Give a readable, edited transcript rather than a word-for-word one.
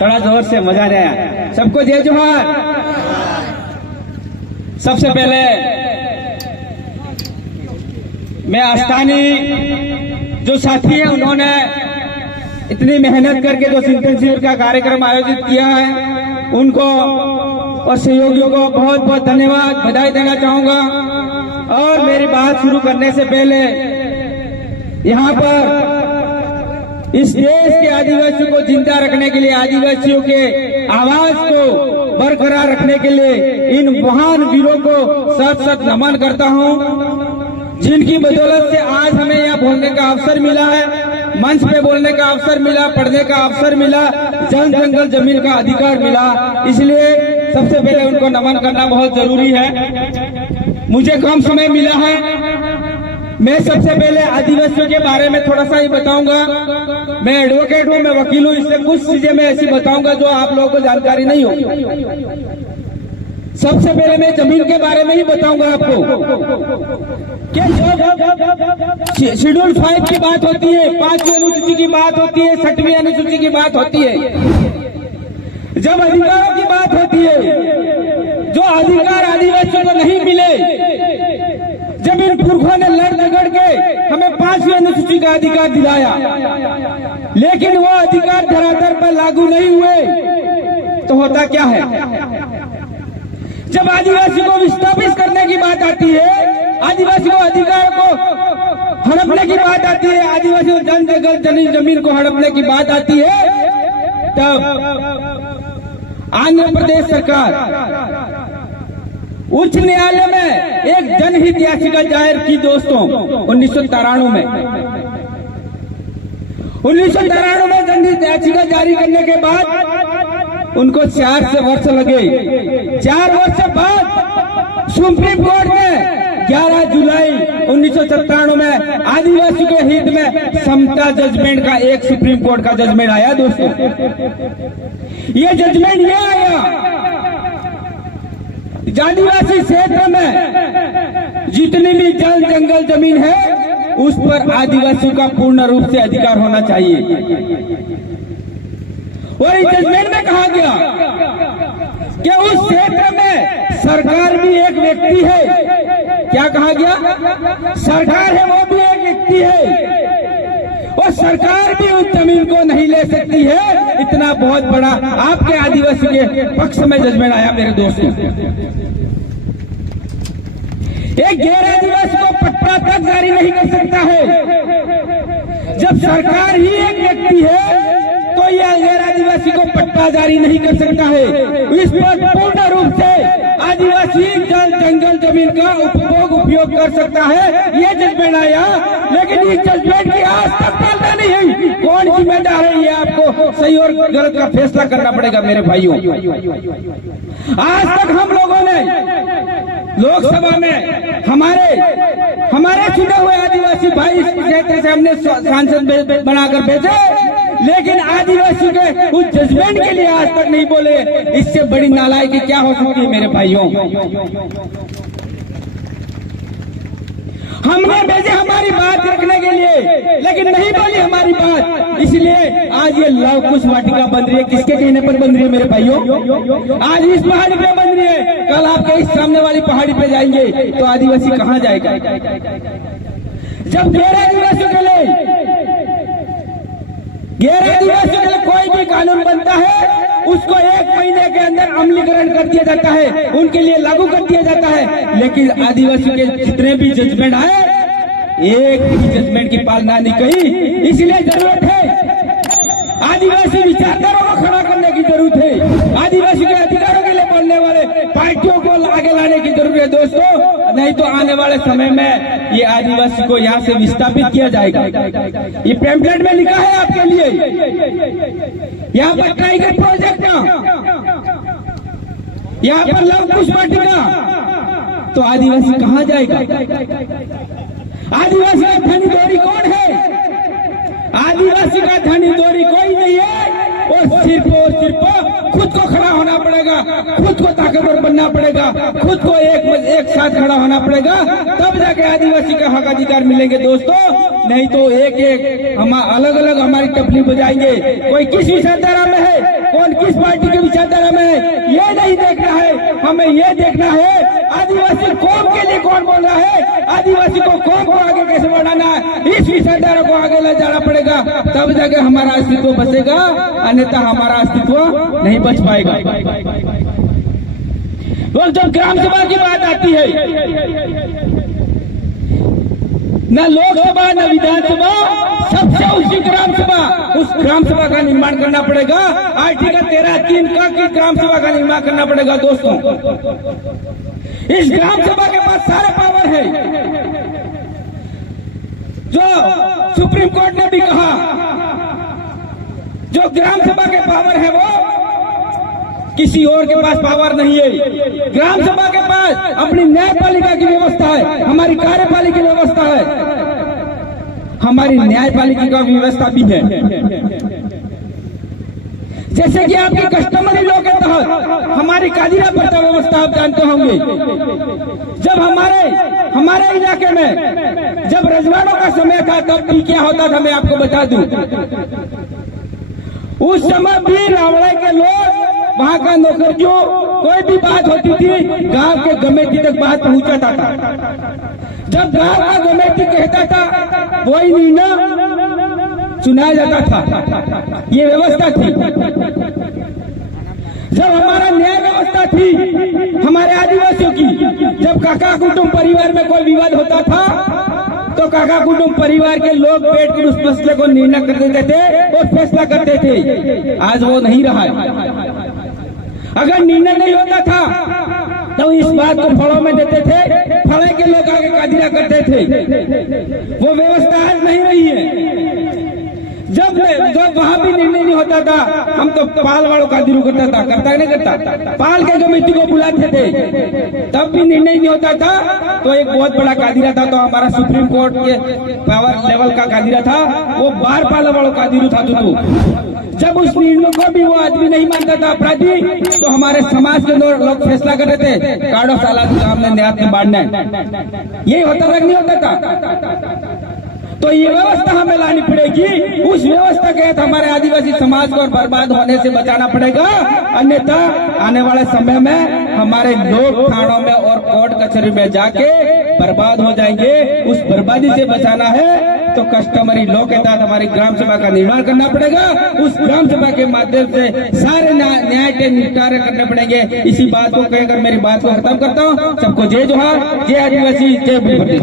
थोड़ा जोर से मजा नहीं आया। सबको जय जोहार। सबसे पहले मैं स्थानीय जो साथी हैं उन्होंने इतनी मेहनत करके जो चिंतन शिविर का कार्यक्रम आयोजित किया है उनको और सहयोगियों को बहुत बहुत धन्यवाद बधाई देना चाहूंगा। और मेरी बात शुरू करने से पहले यहाँ पर इस देश के आदिवासियों को जिंदा रखने के लिए, आदिवासियों के आवाज को बरकरार रखने के लिए इन महान वीरों को सत सत नमन करता हूँ, जिनकी बदौलत से आज हमें यहाँ बोलने का अवसर मिला है, मंच पे बोलने का अवसर मिला, पढ़ने का अवसर मिला, जन जंगल जमीन का अधिकार मिला। इसलिए सबसे पहले उनको नमन करना बहुत जरूरी है। मुझे कम समय मिला है, मैं सबसे पहले आदिवासियों के बारे में थोड़ा सा ही बताऊंगा। मैं एडवोकेट हूँ, मैं वकील हूँ, इससे कुछ चीजें मैं ऐसी बताऊंगा जो आप लोगों को जानकारी नहीं होगी। सबसे पहले मैं जमीन के बारे में ही बताऊंगा आपको कि जब शेड्यूल 5 की बात होती है, 5वीं अनुसूची की बात होती है, 6वीं अनुसूची की बात होती है, जब अधिकारों की बात होती है, जो अधिकार आदिवासियों को नहीं मिले, जब इन पुरखों ने लड़ झगड़ के हमें 5वीं अनुसूची का अधिकार दिलाया, लेकिन वो अधिकार धरातल पर लागू नहीं हुए, तो होता क्या है? जब आदिवासी को विस्थापित करने की बात आती है, आदिवासी को अधिकार को हड़पने की बात आती है, आदिवासी को जन जंगल जमीन को हड़पने की बात आती है, तब आंध्र प्रदेश सरकार उच्च न्यायालय में एक जनहित याचिका दायर की दोस्तों 1993 में। 1993 में जनहित याचिका जारी करने के बाद उनको 4 वर्ष लगे। 4 वर्ष बाद सुप्रीम कोर्ट ने 11 जुलाई 1997 में आदिवासी के हित में समता जजमेंट का एक सुप्रीम कोर्ट का जजमेंट आया दोस्तों। ये जजमेंट ये आया, आदिवासी क्षेत्र में जितनी भी जल जंगल जमीन है उस पर आदिवासियों का पूर्ण रूप से अधिकार होना चाहिए। और इस जजमेंट में कहा गया कि उस क्षेत्र में सरकार भी एक व्यक्ति है। क्या कहा गया? सरकार है वो भी एक व्यक्ति है और सरकार भी उस जमीन को नहीं ले सकती है। इतना बहुत बड़ा आपके आदिवासी के पक्ष में जजमेंट आया मेरे दोस्तों। एक गैर आदिवासी को पट्टा तक जारी नहीं कर सकता है। जब सरकार ही एक व्यक्ति है तो यह गैर आदिवासी को पट्टा जारी नहीं कर सकता है। इस पर पूर्ण रूप से आदिवासी जल जंगल जमीन का उपयोग कर सकता है। ये जजमेंट आया, लेकिन इस जजमेंट की आज तक पालना नहीं हुई। कौन जिम्मेदार है? ये आपको सही और गलत का फैसला करना पड़ेगा मेरे भाइयों। आज तक हम लोगों ने लोकसभा में हमारे चुने हुए आदिवासी भाई इस क्षेत्र से हमने सांसद बनाकर भेजे, लेकिन आदिवासी के उस जजमेंट के लिए आज तक नहीं बोले। इससे बड़ी नालायकी क्या हो सकती है मेरे भाइयों? हमने भेजे हमारी बात रखने के लिए, लेकिन नहीं बोली हमारी बात। इसलिए आज ये लव कुश वाटिका बन रही है। किसके कहने पर बन रही है मेरे भाइयों? आज इस पहाड़ी पे बन रही है, कल आपके इस सामने वाली पहाड़ी पे जाएंगे तो आदिवासी कहाँ जाएगा? जब गैर आदिवासियों के लिए कोई भी कानून बनता है उसको 1 महीने के अंदर अमलीकरण कर दिया जाता है, उनके लिए लागू कर दिया जाता है। लेकिन आदिवासी के जितने भी जजमेंट आए, एक भी जजमेंट की पालना नहीं की। इसलिए जरूरत है आदिवासी विचारधारा को खड़ा करने की जरूरत है। आदिवासी के अधिकारों के लिए बोलने वाले पार्टियों को आगे लाने की जरूरत है दोस्तों। नहीं तो आने वाले समय में ये आदिवासी को यहाँ से विस्थापित किया जाएगा। ये पैम्फलेट में लिखा है आपके लिए। यहाँ पर टाइगर प्रोजेक्ट का, यहाँ पर लव कुश वाटिका, तो आदिवासी कहाँ जाएगा? आदिवासी का धनी दौरी कौन है? आदिवासी का धनी दौरी कोई नहीं है। और सिर्फ खुद को खड़ा होना पड़ेगा, खुद को ताकतवर बनना पड़ेगा, खुद को एक साथ खड़ा होना पड़ेगा, तब जाके आदिवासी का हक अधिकार मिलेंगे दोस्तों। नहीं तो एक एक हम अलग अलग हमारी टपली बजाएंगे। कोई किस विचारधारा में है, कौन किस पार्टी के विचारधारा में है, ये नहीं देखना है। हमें ये देखना है आदिवासी कौम के लिए कौन बोल रहा है, आदिवासी को कौम को आगे कैसे बढ़ाना है, इस विचारधारा को आगे ले जाना पड़ेगा, तब जाके हमारा अस्तित्व बचेगा, अन्यथा हमारा अस्तित्व नहीं बच पाएगा। और जब ग्राम सभा की बात आती है, न लोकसभा न विधानसभा, सबसे ऊंची ग्राम सभा, उस ग्राम सभा का निर्माण करना पड़ेगा। आर्टिकल 13(3) का की ग्राम सभा का निर्माण करना पड़ेगा। दोस्तों, इस ग्राम सभा के पास सारे पावर है। जो सुप्रीम कोर्ट ने भी कहा, जो ग्राम सभा के पावर है वो किसी और के पास पावर नहीं है। ग्राम सभा के पास अपनी न्यायपालिका की व्यवस्था है, हमारी कार्यपालिका की व्यवस्था है, हमारी न्यायपालिका का व्यवस्था भी है। जैसे कि आपकी कस्टमरी लॉ के तहत हमारी कादिरा प्रथा व्यवस्था आप जानते होंगे। जब हमारे इलाके में जब रजवाड़ों का समय था, तब भी क्या होता था मैं आपको बता दूं। उस समय भी रावड़े के लोग, वहाँ का नौकरियों, कोई भी बात होती थी गांव के कमेटी तक बात पहुंचाता था। जब गांव का कमेटी कहता था वही निर्णय चुनाया जाता था, ये व्यवस्था थी। जब हमारा न्याय व्यवस्था थी हमारे आदिवासियों की, जब काका कुटुंब परिवार में कोई विवाद होता था तो काका कुटुंब परिवार के लोग बैठ कर उस फैसले को निर्णय कर देते थे और फैसला करते थे। आज वो नहीं रहा है। अगर निर्णय नहीं होता था तो इस बात को फड़ों में देते थे, फड़े के लोग आगे कादिरा करते थे। वो व्यवस्था आज नहीं रही है। जब वहां भी निर्णय नहीं होता था, हम तो पाल वालों का दिरू करता था, करता नहीं करता, पाल के कमेटी को बुलाते थे, तब भी निर्णय नहीं होता था। तो एक बहुत बड़ा कादिरा था, तो हमारा सुप्रीम कोर्ट के पावर लेवल का कादिरा था, वो बार पाल वालों का दिरू था। जब उस निर्णय को भी वो आदमी नहीं मानता था अपराधी, तो हमारे समाज के लोग फैसला कर रहे थे काड़ो साला हमने न्याय में बांटना है। यही होता था नहीं होता था? तो ये व्यवस्था हमें लानी पड़ेगी। उस व्यवस्था के तहत हमारे आदिवासी समाज को बर्बाद होने से बचाना पड़ेगा, अन्यथा आने वाले समय में हमारे लोग थानों में और कोर्ट कचहरी में जाके बर्बाद हो जाएंगे। उस बर्बादी से बचाना है तो कस्टमरी लॉ के तहत हमारी ग्राम सभा का निर्माण करना पड़ेगा। उस ग्राम सभा के माध्यम से सारे न्याय के निपटारे करने पड़ेंगे। इसी बात को कहकर मेरी बात को खत्म करता हूँ। सबको जय जोहार, जय आदिवासी, जय भीम।